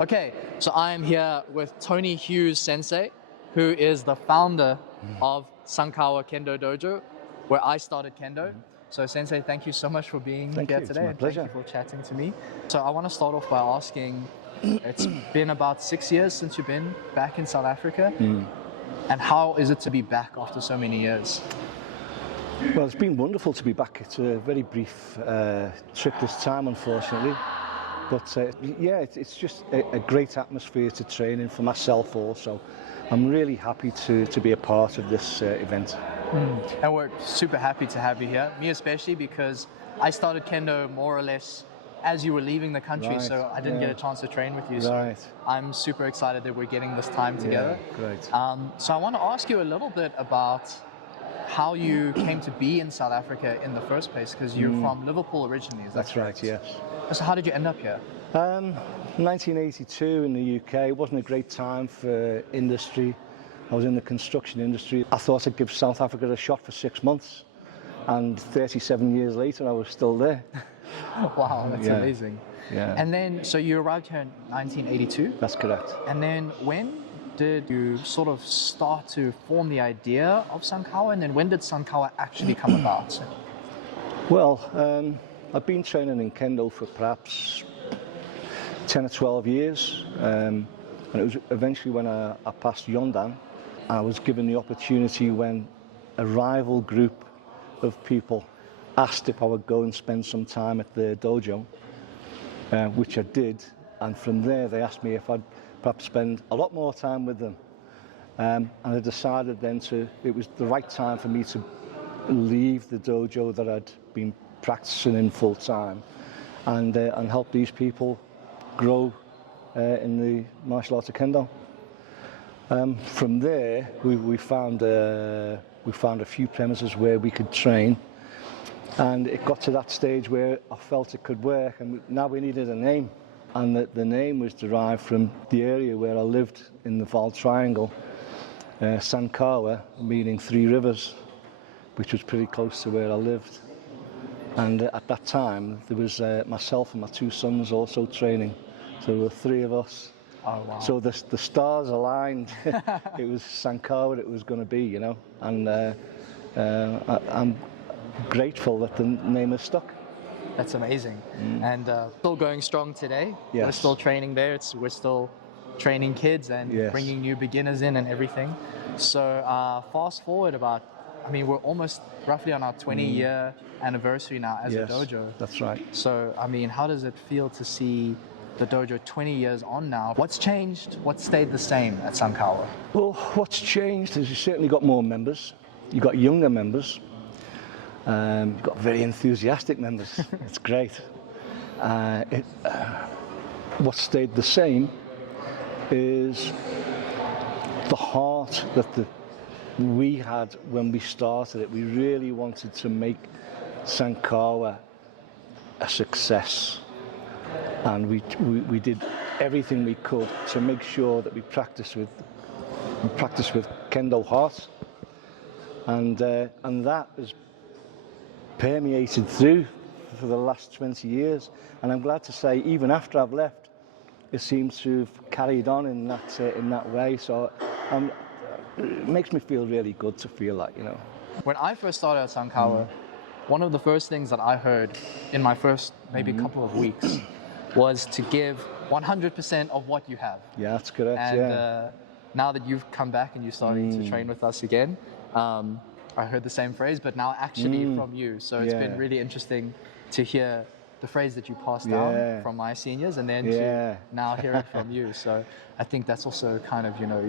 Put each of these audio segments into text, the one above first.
Okay, so I am here with Tony Hughes Sensei, who is the founder of Sankawa Kendo Dojo, where I started Kendo. So Sensei, thank you so much for being Thank here you. It's today, my and pleasure. thank you for chatting to me. So I want to start off by asking, it's been about 6 years since you've been back in South Africa, and how is it to be back after so many years? Well, it's been wonderful to be back. It's a very brief trip this time, unfortunately. But yeah, it's just a great atmosphere to train in for myself also. I'm really happy to be a part of this event. And we're super happy to have you here, me especially, because I started Kendo more or less as you were leaving the country, Right, so I didn't get a chance to train with you. So Right. I'm super excited that we're getting this time together. Yeah, great. So I want to ask you a little bit about how you came to be in South Africa in the first place, because you're from Liverpool originally, is that That's right, correct? yes. So how did you end up here? 1982 in the UK, it wasn't a great time for industry. I was in the construction industry. I thought I'd give South Africa a shot for 6 months, and 37 years later I was still there. Wow, that's Yeah. amazing. Yeah. And then, so you arrived here in 1982? That's correct. And then when did you sort of start to form the idea of Sankawa, and then when did Sankawa actually come about? Well, I've been training in Kendo for perhaps 10 or 12 years, and it was eventually when I passed Yondan, I was given the opportunity when a rival group of people asked if I would go and spend some time at the dojo, which I did, and from there they asked me if I'd perhaps spend a lot more time with them, and I decided then it was the right time for me to leave the dojo that I'd been practicing in full time, and help these people grow in the martial arts of Kendo. From there, we found a few premises where we could train, and it got to that stage where I felt it could work, and now we needed a name, and the name was derived from the area where I lived in the Val Triangle, Sankawa, meaning 3 rivers, which was pretty close to where I lived. And at that time, there was myself and my 2 sons also training. So there were 3 of us. Oh, wow. So the stars aligned. It was Sankawa it was going to be, you know. And I'm grateful that the name has stuck. That's amazing. And still going strong today. Yes. We're still training there. We're still training kids and Yes. bringing new beginners in and everything. So fast forward about, I mean, we're almost roughly on our 20-year anniversary now as a Yes, dojo. that's right. So, I mean, how does it feel to see the dojo 20 years on now? What's changed? What stayed the same at Sankawa? Well, what's changed is you've certainly got more members. You've got younger members. You've got very enthusiastic members. It's great. What stayed the same is the heart that we had when we started it. We really wanted to make Sankawa a success, and we did everything we could to make sure that we practiced with Kendo heart, and that has permeated through for the last 20 years. And I'm glad to say, even after I've left, it seems to have carried on in that way. So it makes me feel really good to feel that, you know. When I first started at Sankawa, one of the first things that I heard in my first maybe couple of weeks was to give 100% of what you have. Yeah, that's correct. And now that you've come back and you're starting to train with us again, I heard the same phrase, but now actually from you. So it's been really interesting to hear the phrase that you passed down from my seniors, and then to now hear it from you. So I think that's also kind of, you know,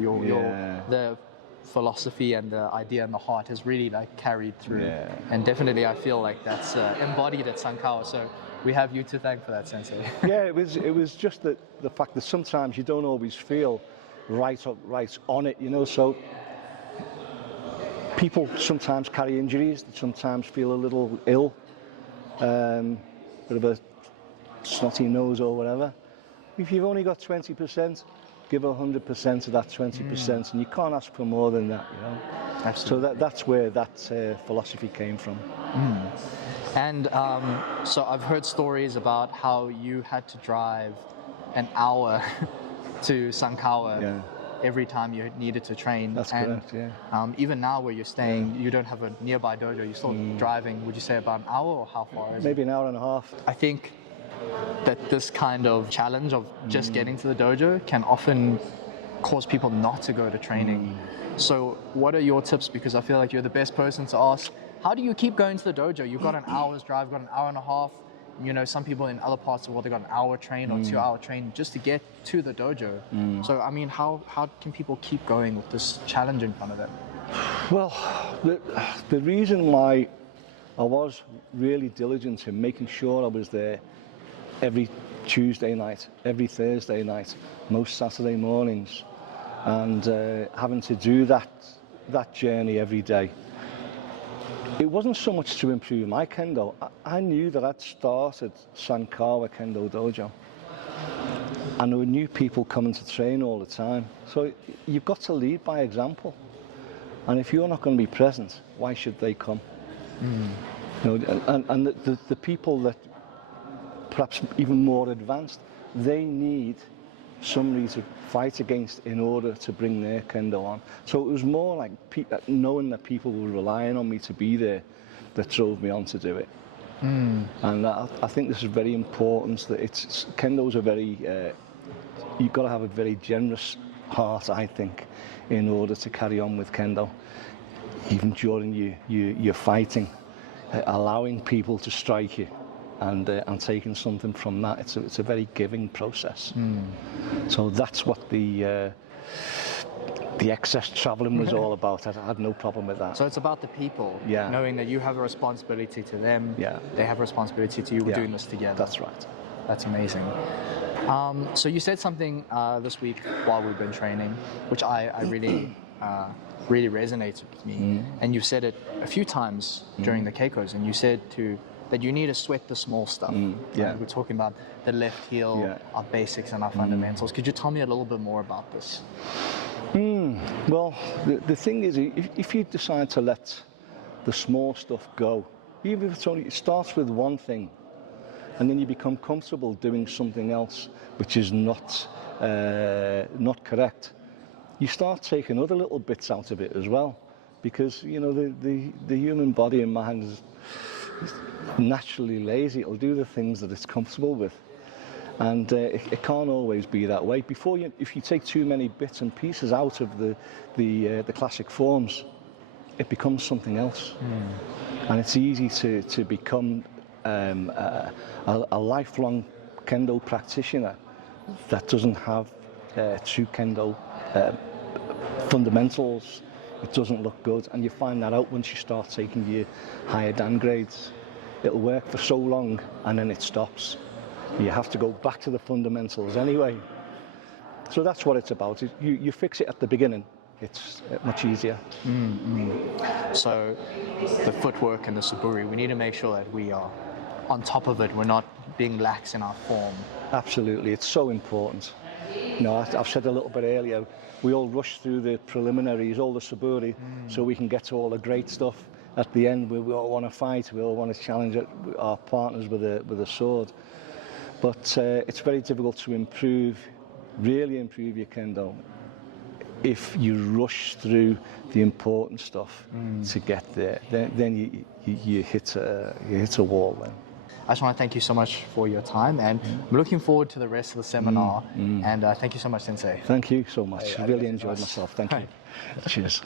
the philosophy and the idea and the heart has really like carried through. And definitely I feel like that's embodied at Sankawa. So we have you to thank for that, Sensei. Yeah, it was just the fact that sometimes you don't always feel right on it, you know. So people sometimes carry injuries, they sometimes feel a little ill, bit of a snotty nose or whatever. If you've only got 20%, give 100% of that 20%, and you can't ask for more than that, you know. Absolutely. So that's where that philosophy came from. And so I've heard stories about how you had to drive an hour to Sankawa every time you needed to train. That's correct, yeah. Even now where you're staying, you don't have a nearby dojo, you're still driving, would you say about an hour, or how far is it? Maybe an hour and a half. I think that this kind of challenge of just getting to the dojo can often cause people not to go to training. So what are your tips? Because I feel like you're the best person to ask. How do you keep going to the dojo? You've got an hour's drive, got an hour and a half. You know, some people in other parts of the world, they've got an hour train or 2 hour train just to get to the dojo. So, I mean, how can people keep going with this challenge in front of them? Well, the reason why I was really diligent in making sure I was there every Tuesday night, every Thursday night, most Saturday mornings, and having to do that journey every day. It wasn't so much to improve my kendo. I knew that I'd started Sankawa Kendo Dojo, and there were new people coming to train all the time. So you've got to lead by example. And if you're not going to be present, why should they come? You know, and the people that perhaps even more advanced, they need somebody to fight against in order to bring their kendo on. So it was more like knowing that people were relying on me to be there that drove me on to do it. And I think this is very important, that kendo's a very, you've got to have a very generous heart, I think, in order to carry on with kendo. Even during your fighting, allowing people to strike you and taking something from that, it's a very giving process. So that's what the excess traveling was all about. I had no problem with that. So it's about the people, knowing that you have a responsibility to them, they have a responsibility to you. We're doing this together. That's right. That's amazing. So you said something this week while we've been training, which I really really resonated with me. And you've said it a few times during the Keikos, and you said that you need to sweat the small stuff. We're talking about the left heel, our basics and our fundamentals. Could you tell me a little bit more about this? Well, the thing is, if you decide to let the small stuff go, even if it starts with one thing, and then you become comfortable doing something else which is not correct, you start taking other little bits out of it as well, because you know the human body and mind is naturally lazy. It'll do the things that it's comfortable with, and it can't always be that way. If you take too many bits and pieces out of the classic forms, it becomes something else, and it's easy to become a lifelong kendo practitioner that doesn't have true kendo fundamentals. It doesn't look good, and you find that out once you start taking your higher dan grades. It'll work for so long and then it stops. You have to go back to the fundamentals anyway. So that's what it's about. You fix it at the beginning, it's much easier. So the footwork and the suburi, we need to make sure that we are on top of it. We're not being lax in our form. Absolutely, it's so important. You know, I've said a little bit earlier, we all rush through the preliminaries, all the suburi, so we can get to all the great stuff. At the end, we all want to fight, we all want to challenge our partners with a sword. But it's very difficult to really improve your kendo if you rush through the important stuff to get there. Then you hit a wall then. I just want to thank you so much for your time, and I'm looking forward to the rest of the seminar. And thank you so much, Sensei. Thank you so much. I really enjoyed myself. Thank you. Cheers.